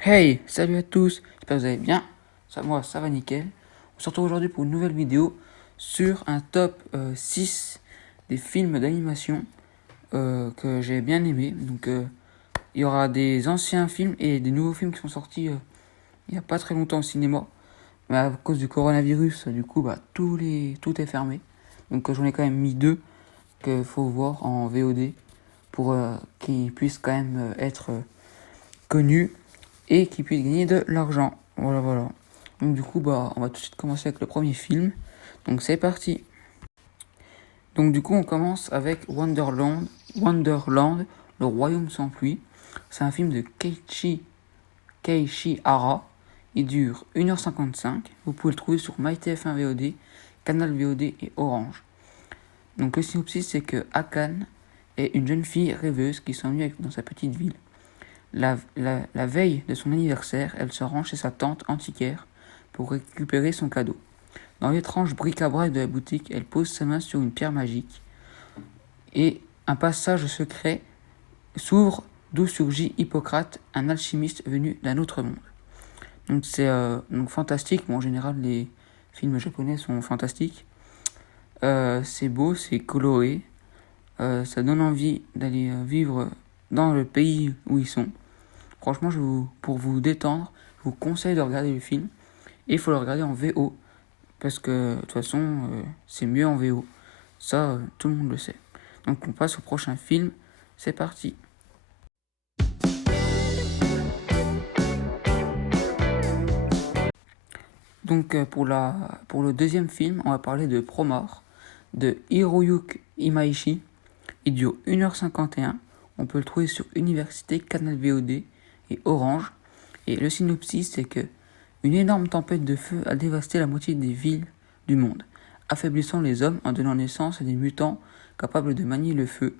Hey, salut à tous, j'espère que vous allez bien. Moi, ça va nickel. On se retrouve aujourd'hui pour une nouvelle vidéo sur un top 6 des films d'animation que j'ai bien aimé. Donc, il y aura des anciens films et des nouveaux films qui sont sortis il n'y a pas très longtemps au cinéma. Mais à cause du coronavirus, du coup, tout est fermé. Donc, j'en ai quand même mis deux qu'il faut voir en VOD pour qu'ils puissent quand même être connus et qui puisse gagner de l'argent. Voilà. Donc du coup, on va tout de suite commencer avec le premier film. Donc c'est parti. Donc du coup, on commence avec Wonderland, le royaume sans pluie. C'est un film de Keiichi Hara. Il dure 1h55. Vous pouvez le trouver sur MyTF1 VOD, Canal VOD et Orange. Donc le synopsis, c'est que Akane est une jeune fille rêveuse qui s'ennuie dans sa petite ville. La veille de son anniversaire, elle se rend chez sa tante antiquaire pour récupérer son cadeau. Dans l'étrange bric-à-brac de la boutique, elle pose sa main sur une pierre magique et un passage secret s'ouvre d'où surgit Hippocrate, un alchimiste venu d'un autre monde. Donc c'est fantastique. Bon, en général, les films japonais sont fantastiques. C'est beau, c'est coloré. Ça donne envie d'aller vivre dans le pays où ils sont. Franchement, pour vous détendre, je vous conseille de regarder le film. Et il faut le regarder en VO. Parce que de toute façon, c'est mieux en VO. Ça, tout le monde le sait. Donc on passe au prochain film. C'est parti. Donc pour le deuxième film, on va parler de Promare de Hiroyuki Imaishi. Il dure 1h51. On peut le trouver sur Université, Canal VOD et Orange. Et le synopsis, c'est que une énorme tempête de feu a dévasté la moitié des villes du monde, affaiblissant les hommes en donnant naissance à des mutants capables de manier le feu,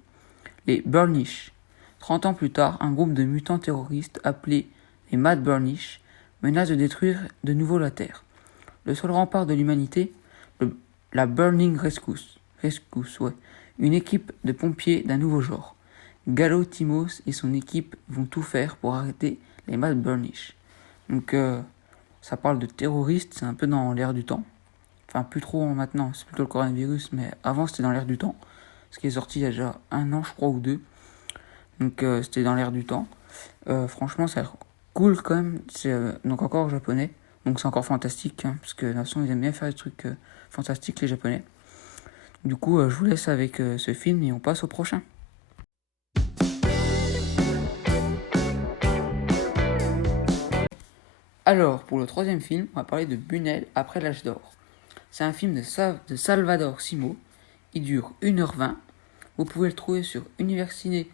les Burnish. 30 ans plus tard, un groupe de mutants terroristes appelés les Mad Burnish menace de détruire de nouveau la Terre. Le seul rempart de l'humanité, la Burning Rescue, une équipe de pompiers d'un nouveau genre. Gallo Timos et son équipe vont tout faire pour arrêter les Mad Burnish. Donc ça parle de terroristes, c'est un peu dans l'air du temps. Enfin, plus trop maintenant, c'est plutôt le coronavirus, mais avant c'était dans l'air du temps. Ce qui est sorti il y a déjà un an, je crois, ou deux. Donc c'était dans l'air du temps. Franchement, ça a l'air cool quand même. C'est donc encore japonais, donc c'est encore fantastique, hein, parce que de toute façon, ils aiment bien faire des trucs fantastiques, les japonais. Du coup, je vous laisse avec ce film et on passe au prochain. Alors, pour le troisième film, on va parler de Bunel après l'âge d'or. C'est un film de Salvador Simo. Il dure 1h20. Vous pouvez le trouver sur Universiné,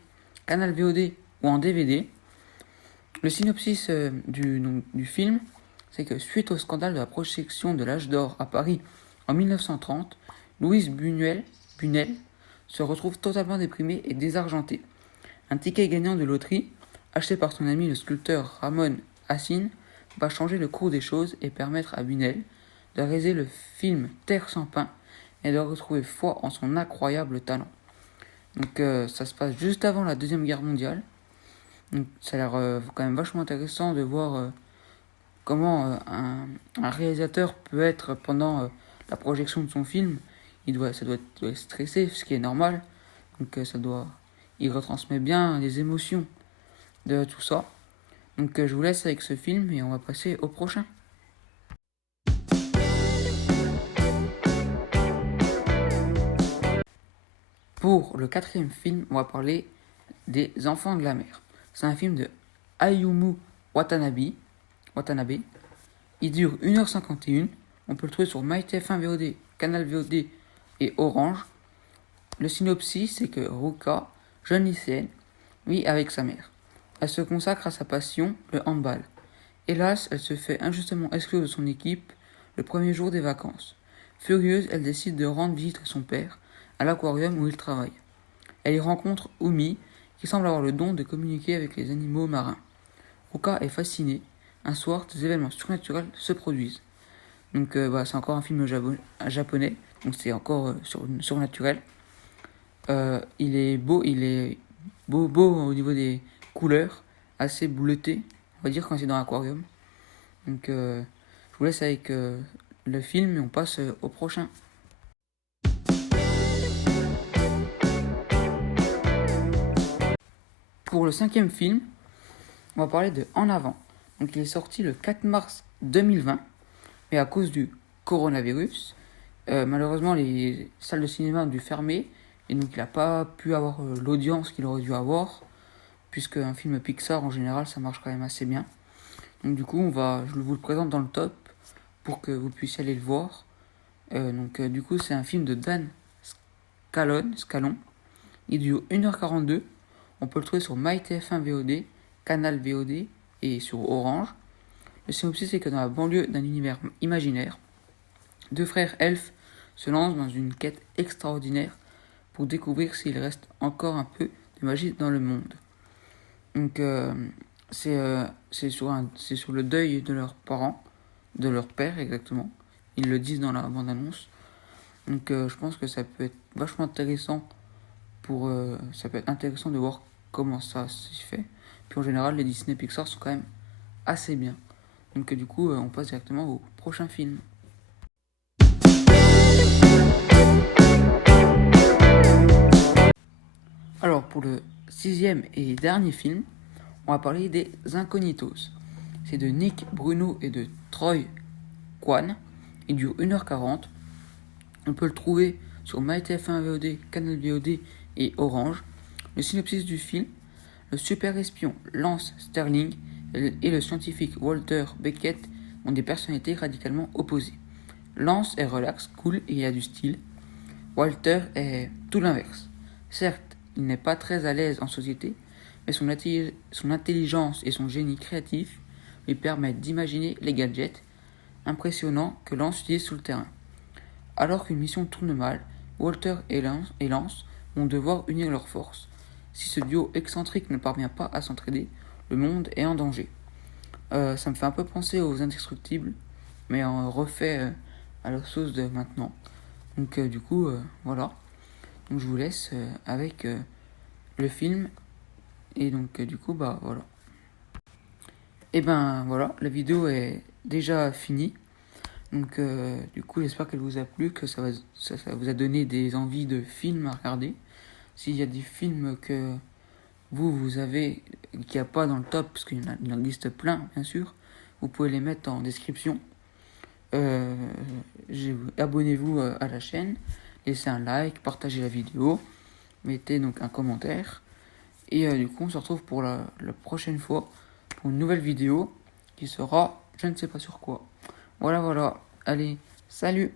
Canal VOD ou en DVD. Le synopsis du film, c'est que suite au scandale de la projection de l'âge d'or à Paris en 1930, Louise Bunel se retrouve totalement déprimée et désargentée. Un ticket gagnant de loterie, acheté par son ami le sculpteur Ramon Hassin, va changer le cours des choses et permettre à Bunel de réaliser le film Terre sans pain et de retrouver foi en son incroyable talent. Donc ça se passe juste avant la Deuxième Guerre mondiale. Donc ça a l'air quand même vachement intéressant de voir comment un réalisateur peut être pendant la projection de son film. Ça doit être stressé, ce qui est normal. Donc il retransmet bien les émotions de tout ça. Donc je vous laisse avec ce film et on va passer au prochain. Pour le quatrième film, on va parler des Enfants de la mer. C'est un film de Ayumu Watanabe. Il dure 1h51. On peut le trouver sur MyTF1 VOD, Canal VOD et Orange. Le synopsis, c'est que Ruka, jeune lycéenne, vit avec sa mère. Elle se consacre à sa passion, le handball. Hélas, elle se fait injustement exclure de son équipe le premier jour des vacances. Furieuse, elle décide de rendre visite à son père, à l'aquarium où il travaille. Elle y rencontre Umi, qui semble avoir le don de communiquer avec les animaux marins. Ruka est fascinée. Un soir, des événements surnaturels se produisent. Donc c'est encore un film japonais, donc c'est encore surnaturel. Il est beau au niveau des couleurs, assez bleuté, va dire quand c'est dans l'aquarium. Donc je vous laisse avec le film et on passe au prochain. Pour le 5e film, on va parler de En Avant. Donc il est sorti le 4 mars 2020, mais à cause du coronavirus, malheureusement les salles de cinéma ont dû fermer, et donc il n'a pas pu avoir l'audience qu'il aurait dû avoir, puisque un film Pixar en général ça marche quand même assez bien. Donc du coup je vous le présente dans le top pour que vous puissiez aller le voir. Du coup c'est un film de Dan Scalon. Il dure 1h42. On peut le trouver sur MyTF1 VOD, Canal VOD et sur Orange. Le synopsis c'est que dans la banlieue d'un univers imaginaire, deux frères elfes se lancent dans une quête extraordinaire pour découvrir s'il reste encore un peu de magie dans le monde. Donc c'est sur le deuil de leurs parents, de leur père exactement. Ils le disent dans la bande-annonce. Donc je pense que ça peut être vachement intéressant ça peut être intéressant de voir comment ça se fait. Puis en général, les Disney Pixar sont quand même assez bien. Donc du coup, on passe directement au prochain film. Alors pour le 6e et dernier film, on va parler des Incognitos. C'est de Nick Bruno et de Troy Kwan. Il dure 1h40. On peut le trouver sur MyTF1 VOD, Canal VOD et Orange. Le synopsis du film: le super espion Lance Sterling et le scientifique Walter Beckett ont des personnalités radicalement opposées. Lance est relax, cool et il a du style. Walter est tout l'inverse. Certes, il n'est pas très à l'aise en société, mais son intelligence et son génie créatif lui permettent d'imaginer les gadgets impressionnants que Lance utilise sur le terrain. Alors qu'une mission tourne mal, Walter et Lance vont devoir unir leurs forces. Si ce duo excentrique ne parvient pas à s'entraider, le monde est en danger. Ça me fait un peu penser aux Indestructibles, mais refait à leur sauce de maintenant. Donc du coup, voilà. Donc je vous laisse avec le film. Et donc du coup, bah voilà. Et ben voilà, la vidéo est déjà finie. Donc du coup, j'espère qu'elle vous a plu, que ça vous a donné des envies de films à regarder. S'il y a des films que vous avez, qu'il n'y a pas dans le top, parce qu'il y en existe plein, bien sûr, vous pouvez les mettre en description. Abonnez-vous à la chaîne, laissez un like, partagez la vidéo, mettez donc un commentaire. Et du coup, on se retrouve pour la prochaine fois, pour une nouvelle vidéo qui sera, je ne sais pas sur quoi. Voilà. Allez, salut!